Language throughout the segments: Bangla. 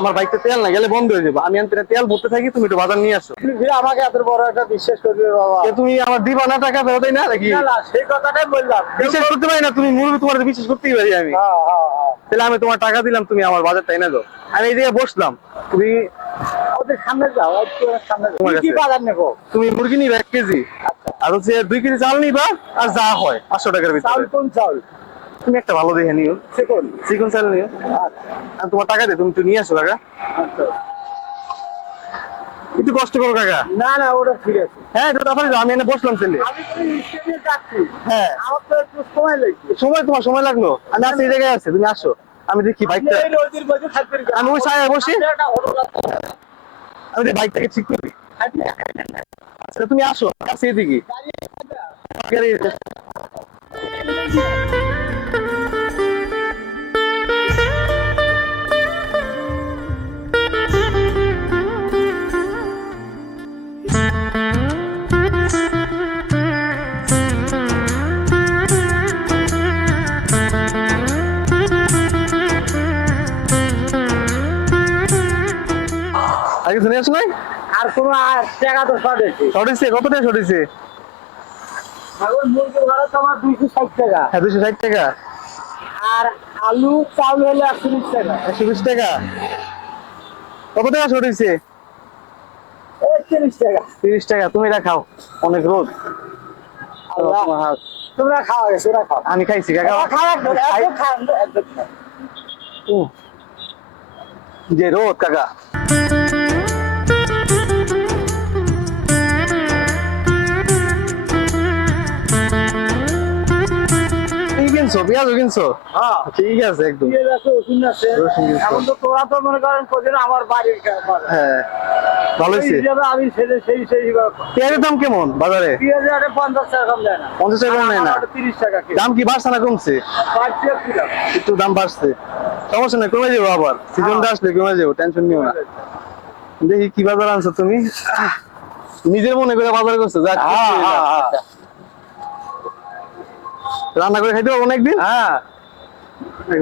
আমার বাইকতে তেল না গেলে বন্ধ হয়ে যাবে। আমি আনতে তেল ভরতে থাকি, তুমি একটু বাজার নিয়ে আসো। আমাকে এত বড় একটা বিশ্বাস করবে বাবা? তুমি আমার দিবা না টাকা ফেরত না নাকি? না সেই কথাটাই বললাম, বিশ্বাস করতে পারি না তুমি মুরবি, তোমার বিশ্বাস করতেই পারি আমি। তাহলে আমি তোমার টাকা দিলাম, তুমি আমার বাজারটা এনে দাও। আমি এই জায়গায় বসলাম, তুমি ওদের সামনে যাও, সামনে কি বাজার নেবো? তুমি মুরগি নিবা 1 কেজি, আর হচ্ছে 2 কেজি চাল নিবা, আর যা হয় 500 টাকার ভিতরে। চাল কোন চাল? তুমি একটা ভালো দেখে নিও, চিকন চিকন চাল নিও। আমি তোমার টাকা দিই, তুমি একটু নিয়ে আসো কাকা। একটু কষ্ট করো কাকা। না না ওটা ঠিক আছে। হ্যাঁ একটু তাড়াতাড়ি যাও, আমি এনে বসলাম ছেলে। আমি তো স্টেশনে যাচ্ছি। হ্যাঁ আমার তো একটু সময় লাগবে। তোমার সময় লাগলো? আমি আছি, এই জায়গায় আছে, তুমি আসো। আমি দেখি বাইকটা, এই রোদের মধ্যে থাকবেন কেন? আমি ওই ছায়ায় বসি, একটা হোটেল আছে। আমি বাইকটাকে ঠিক করি। আচ্ছা তুমি আসো, আসি এদিকে। আগে শুনে আসো নাই? আর কোনো টাকা তো শর্ট হয়েছে। সরিয়েছে কত টাকা সরিয়েছে? এখন মুরগি ভাড়া তো আমার 260 টাকা। হ্যাঁ 260 টাকা। আর আলু চাউল হলো 120 টাকা। 120 টাকা। কত টাকা সরিয়েছে? 30 টাকা। 30 টাকা। তুমি এটা খাও, অনেক রোদ। আল্লাহ, তোমরা খাও, তোমরা খাও। আমি খাইছি কাকা। যে রোদ কাকা। কিনছো পেঁয়াজও কিনছো? হ্যাঁ ঠিক আছে একদম। এখন তো তোরা তো মনে করেন কোথাও আমার বাড়ির হ্যাঁ ভালো হয়েছে। আমি সেই পেঁয়াজের দাম কেমন বাজারে? পেঁয়াজ 50 টাকা কম দেয় না। 50 টাকা কম নেয় না? 30 টাকা। দাম কি বাড়ছে না কমছে? বাড়ছে একটু দাম বাড়ছে, সমস্যা নেই, কমে যাবো আবার। সিজনটা আসলে কমে যাবো, টেনশন নিও না। দেখি কি বাজার আনছো তুমি, নিজের মনে করে বাজার করছো। যাক রান্না করে খাইতে পারবো না একদিন? হ্যাঁ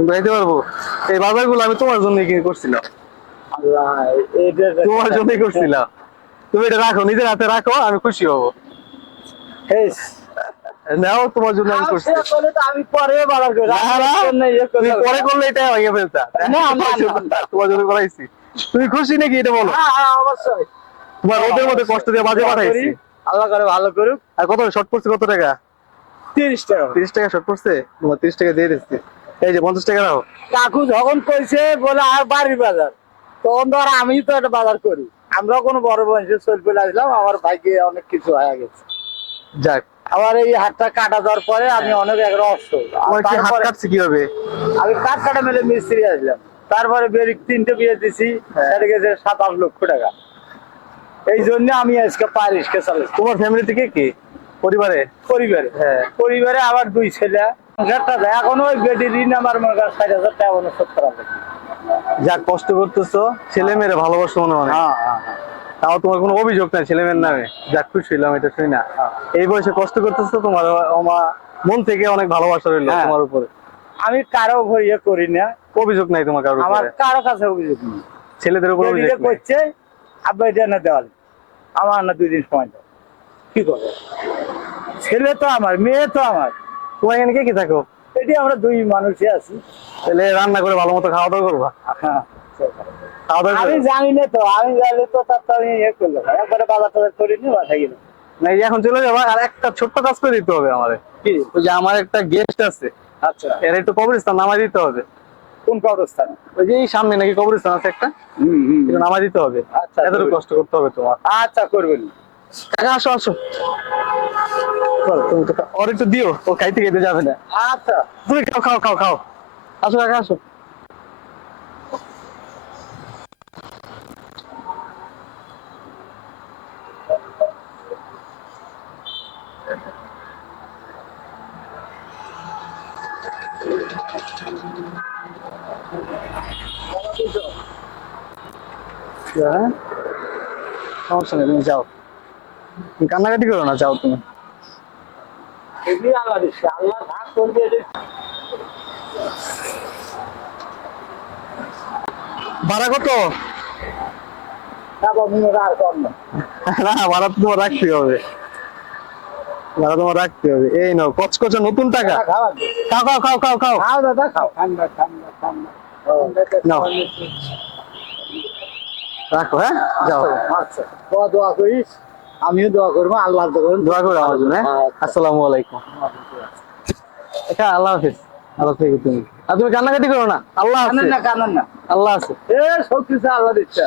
খাইতে পারবো। এই বাজার গুলো আমি তোমার জন্য কিনে করছিলাম, তোমার জন্যই করছিলাম। তুমি এটা রাখো, নিজের হাতে রাখো, আমি খুশি হবো। নাও, তোমার জন্য আমি করছি। আমি পরে বাজার করি, পরে করলে এটা ভেঙে ফেলতা। তোমার জন্য করাইছি, তুমি খুশি নাকি এটা বলো? অবশ্যই। তোমার ওদের মধ্যে কষ্ট দিয়ে বাজে পাঠাইছি, আল্লাহ করে ভালো করুক। আর কত শর্ট পড়ছে? কত টাকা? 30 টাকা। 30 টাকা শর্ট পড়ছে। তোমার 30 টাকা দিয়ে দিচ্ছি, এই যে 50 টাকা দাও। কাকু যখন কইছে বলে আর বাড়ির বাজার, তখন ধর আমি তো একটা বাজার করি। আমরা কোনো বড় বয়সের চলবে আসলাম, আমার ভাইকে অনেক কিছু হয়ে গেছে। যাক, আবার এই হাতটা কাটা দেওয়ার পরে আমি অনেক একটা অসুস্থ। তোমার কি হাত কাটছে কিভাবে? আমি কাঠ কাটা মেলে মিস্ত্রি আসলাম, তারপরে বেরিক 3টে বিয়ে দিছি, এটা গেছে 7-8 লক্ষ টাকা। এই জন্য আমি আজকে পারিসকে চালাচ্ছি। তোমার ফ্যামিলি থেকে কি পরিবারে? হ্যাঁ পরিবারে আবার 2 ছেলে। এখন ওই বেডির ঋণ আমার মনে করেন 60,000 টাকা মনে শোধ করা লাগবে। যাক, কষ্ট করতেছো, ছেলে মেয়েরা ভালোবাসো মনে হয়। তাও তোমার কোনো অভিযোগ নাই ছেলে মেয়ের নামে। যাক, খুশি হইলাম এটা শুই না। এই বয়সে কষ্ট করতেছো, তোমার মন থেকে অনেক ভালোবাসা রইলো তোমার উপরে। আমি কারো ইয়ে করি না, অভিযোগ নাই তোমার কারোর আমার উপরে? কারো কাছে অভিযোগ নেই। ছেলেদের উপর অভিযোগ করছে আব্বা এটা না দেওয়াল, আমার না 2 দিন সময় দাও। কি করবো, ছেলে তো আমার, মেয়ে তো আমার। তোমার এখানে কে কি থাকো? এটি আমরা 2 মানুষই আছি। তাহলে রান্না করে ভালো মতো খাওয়া দাওয়া করবা? আমি জানি না তো, আমি জানি তো তার তো আমি ইয়ে করলাম, একবারে বাজার টাজার করিনি, বাসায় গেলাম। না এখন চলে যাবা, আর একটা ছোট্ট কাজ করে দিতে হবে আমার। কি? ওই যে আমার একটা গেস্ট আছে, আচ্ছা এর একটু কবরস্থান নামাই দিতে হবে। কোন কবরস্থান? ওই যে এই সামনে নাকি কবরস্থান আছে একটা, নামাই দিতে হবে। আচ্ছা এতটুকু কষ্ট করতে হবে তোমার। আচ্ছা করবেন কাকা আসো আসো, ওর একটু দিও, ও খাইতে খাইতে যাবে না। আচ্ছা তুমি খাও খাও খাও খাও, আসো কাকা আসো। সমস্যা নেই, তুমি যাও, তুমি কান্নাকাটি করো না, যাও তুমি। আল্লাহ দিচ্ছে, আল্লাহ ভাগ করবে। ভাড়া কত? তারপর মনে আর কম না না ভাড়া তো তোমার রাখতে হবে, ভাড়া তোমার রাখতে হবে। এই নাও কচকচে নতুন টাকা। খাওয়া খাও খাও খাও খাও খাও। খাও দাদা খাও ঠান্ডা ঠান্ডা ঠান্ডা নাও রাখো, হ্যাঁ যাও। আচ্ছা দোয়া করিস, আমিও দোয়া করবো, আল্লাহ দোয়া করুন। দোয়া করো আমার জন্য, হ্যাঁ? আসসালামু আলাইকুম। আচ্ছা আল্লাহ হাফেজ। ভালো থেকো তুমি। আর তুমি কান্নাকাটি করো না, আল্লাহ আছে, কানেন না আল্লাহ আছে। এ সব কিছু আল্লাহ দিচ্ছে।